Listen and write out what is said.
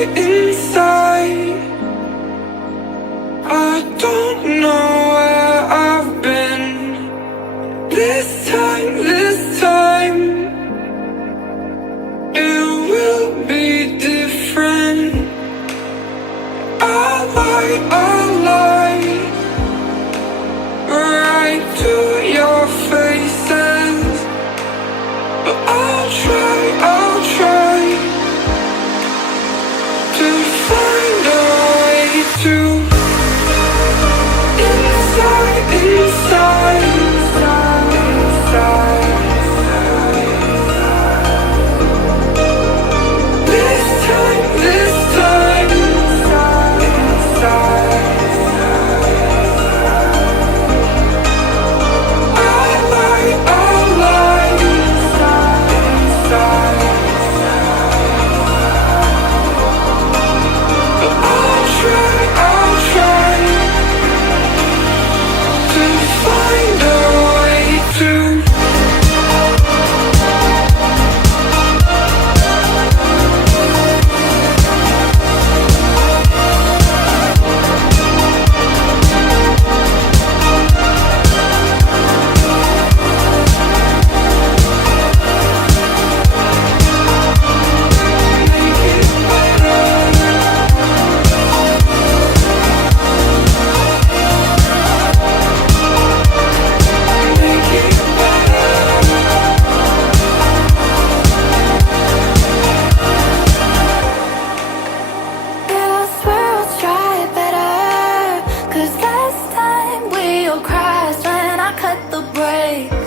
inside, inside. I don't know where I've been. This time, it will be different. I'll lie right to your faces, but I'll try to find a way to inside, inside. This time, inside. I'll lie inside. But I'll try to find a way to Cause last time we all crashed when I cut the brake.